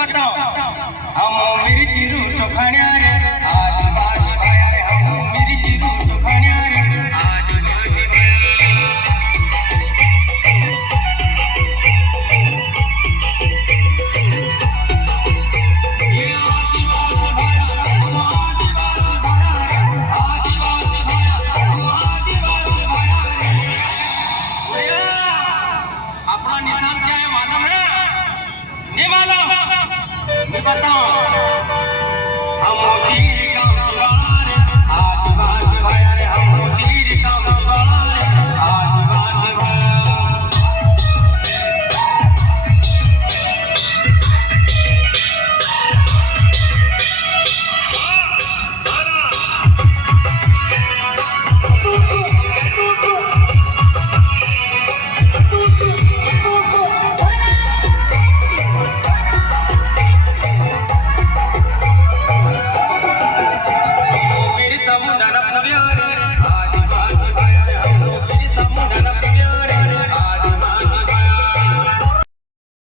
बताओ हम मिरची रूट खाण्या रे आदिवासी बाया रे हम मिरची रूट खाण्या रे आदिवासी अपना निशान क्या है मालूम है? नहीं मालूम? मैं बताऊं